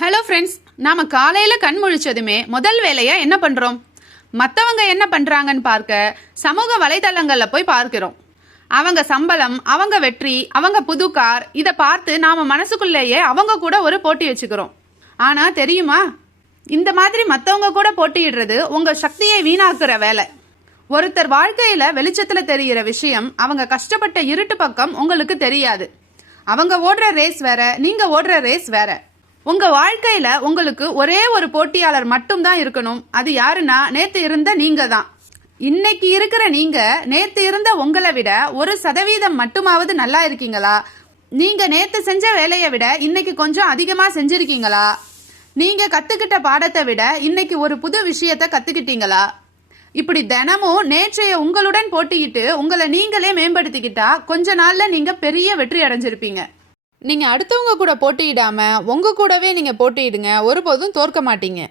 Hello friends நாம காலையில கண் முழிச்சதுமே முதல் வேலையா என்ன பண்றோம்? மற்றவங்க என்ன பண்றாங்கன்னு பார்க்க சமூக வலைதளங்கள்ல போய் பார்க்கிறோம். அவங்க சம்பளம் அவங்க வெற்றி அவங்க புது கார் இதை பார்த்து நாம மனசுக்குள்ளேயே அவங்க கூட ஒரு போட்டி வச்சுக்கிறோம். ஆனா தெரியுமா? இந்த மாதிரி மற்றவங்க கூட போட்டியிடுறது உங்க சக்தியை வீணாக்குற வேலை. ஒருத்தர் வாழ்க்கையில வெளிச்சத்துல தெரிகிற விஷயம் அவங்க கஷ்டப்பட்ட இருட்டு பக்கம் உங்களுக்கு தெரியாது. அவங்க ஓடுற ரேஸ் வேற நீங்க ஓடுற ரேஸ் வேற. உங்க வாழ்க்கையில உங்களுக்கு ஒரே ஒரு போட்டியாளர் மட்டும்தான் இருக்கணும். அது யாருன்னா நேத்து இருந்த நீங்க தான் இன்னைக்கு இருக்கிற நீங்க நேத்து இருந்த உங்களை விட ஒரு சதவீதம் மட்டுமாவது நல்லா இருக்கீங்களா? நீங்க நேத்து செஞ்ச வேலையை விட இன்னைக்கு கொஞ்சம் அதிகமா செஞ்சிருக்கீங்களா? நீங்க கத்துக்கிட்ட பாடத்தை விட இன்னைக்கு ஒரு புது விஷயத்த கத்துக்கிட்டீங்களா? இப்படி தினமும் நேற்றைய உங்களுடன் போட்டியிட்டு உங்களை நீங்களே மேம்படுத்திக்கிட்டா கொஞ்ச நாள்ல நீங்க பெரிய வெற்றி அடைஞ்சிருப்பீங்க. நீங்கள் அடுத்தவங்க கூட போட்டியிடாமல் உங்கள் கூடவே நீங்கள் போட்டியிடுங்க. ஒருபோதும் தோற்க மாட்டீங்க.